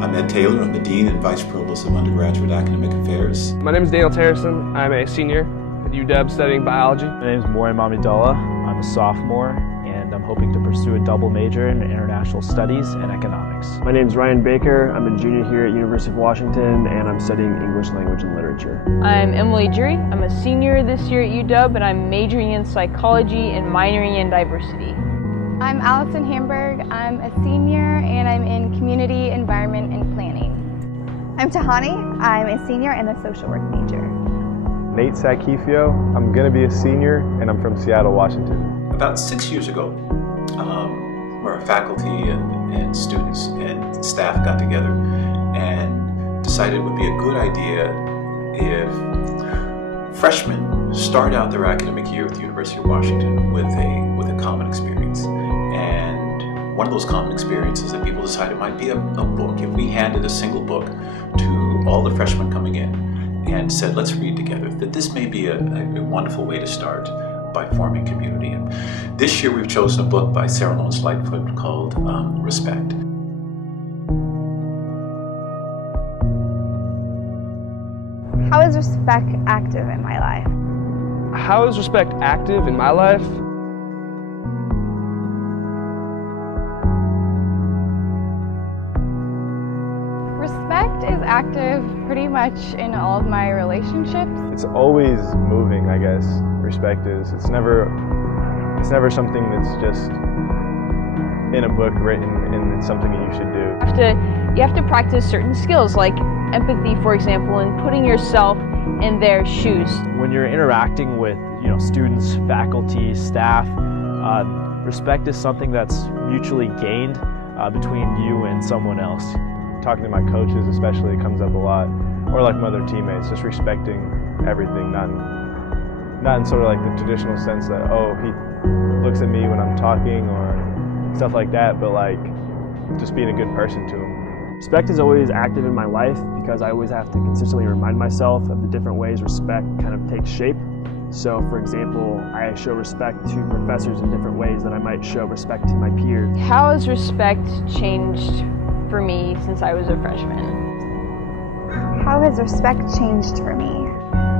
I'm Ed Taylor. I'm the Dean and Vice Provost of Undergraduate Academic Affairs. My name is Daniel Terrison. I'm a senior at UW studying biology. My name is Moy Mamidullah. I'm a sophomore and I'm hoping to pursue a double major in international studies and economics. My name is Ryan Baker. I'm a junior here at University of Washington and I'm studying English language and literature. I'm Emily Jury. I'm a senior this year at UW and I'm majoring in psychology and minoring in diversity. I'm Allison Hamburg. I'm a senior and I'm in community, environment, and planning. I'm Tahani. I'm a senior and a social work major. Nate Sakifio. I'm going to be a senior and I'm from Seattle, Washington. About 6 years ago, where faculty and students and staff got together and decided it would be a good idea if freshmen start out their academic year at the University of Washington with a common experience. And one of those common experiences that people decided might be a book. If we handed a single book to all the freshmen coming in and said, let's read together, that this may be a wonderful way to start by forming community. And this year we've chosen a book by Sarah Lawrence-Lightfoot called Respect. How is respect active in my life? How is respect active in my life? Respect is active pretty much in all of my relationships. It's always moving, I guess. Respect is. It's never something that's just in a book written and it's something that you should do. You have to practice certain skills like empathy, for example, and putting yourself in their shoes. When you're interacting with students, faculty, staff, respect is something that's mutually gained between you and someone else. Talking to my coaches especially comes up a lot, or like my other teammates, just respecting everything, not in sort of like the traditional sense that, oh, he looks at me when I'm talking or stuff like that, but like just being a good person to him. Respect is always active in my life because I always have to consistently remind myself of the different ways respect kind of takes shape. So, for example, I show respect to professors in different ways that I might show respect to my peers. How has respect changed for me since I was a freshman? How has respect changed for me?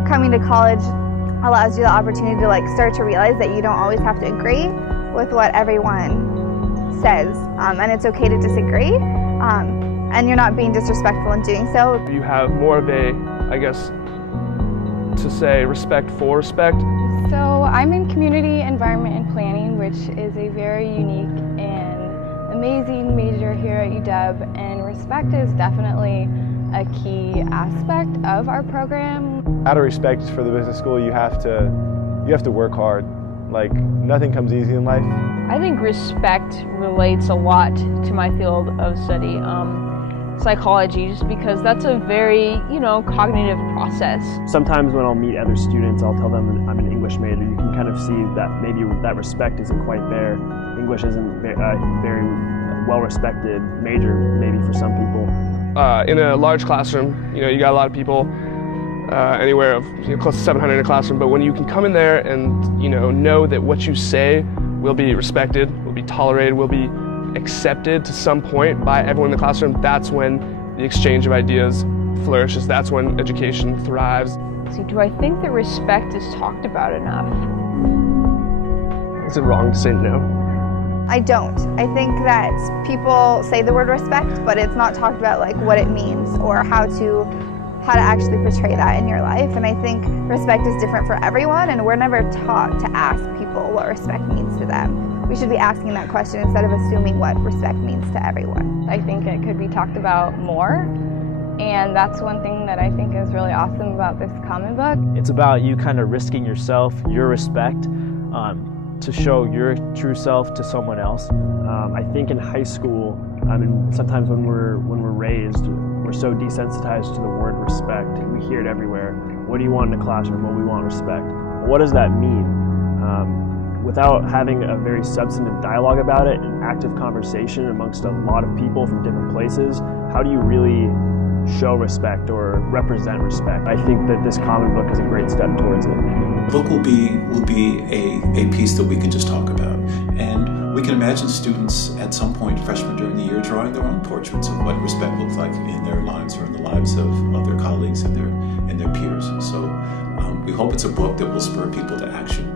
Coming to college allows you the opportunity to start to realize that you don't always have to agree with what everyone says, and it's okay to disagree, and you're not being disrespectful in doing so. You have more of a, I guess, to say respect for respect. So I'm in community, environment, and planning, which is a very unique and amazing major here at UW, and respect is definitely a key aspect of our program. Out of respect for the business school, you have to work hard. Like, nothing comes easy in life. I think respect relates a lot to my field of study, psychology, just because that's a very, cognitive process. Sometimes when I'll meet other students, I'll tell them that I'm an English major. You can kind of see that maybe that respect isn't quite there. English isn't a very well-respected major, maybe for some people. In a large classroom, you got a lot of people, anywhere of close to 700 in a classroom, but when you can come in there and know that what you say will be respected, will be tolerated, will be accepted to some point by everyone in the classroom, that's when the exchange of ideas flourishes. That's when education thrives. See, do I think that respect is talked about enough? Is it wrong to say no? I don't. I think that people say the word respect, but it's not talked about what it means or how to actually portray that in your life. And I think respect is different for everyone, and we're never taught to ask people what respect means to them. We should be asking that question instead of assuming what respect means to everyone. I think it could be talked about more, and that's one thing that I think is really awesome about this comic book. It's about you kind of risking yourself, your respect, to show your true self to someone else. I think in high school, sometimes when we're raised, we're so desensitized to the word respect. We hear it everywhere. What do you want in a classroom? Well, we want respect. What does that mean? Without having a very substantive dialogue about it, an active conversation amongst a lot of people from different places, how do you really show respect or represent respect? I think that this comic book is a great step towards it. The book will be a piece that we can just talk about, and we can imagine students at some point, freshmen during the year, drawing their own portraits of what respect looks like in their lives or in the lives of their colleagues and their peers. So we hope it's a book that will spur people to action,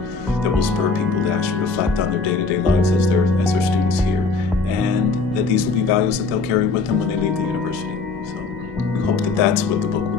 that will spur people to actually reflect on their day-to-day lives as their students here, and that these will be values that they'll carry with them when they leave the university. So we hope that that's what the book will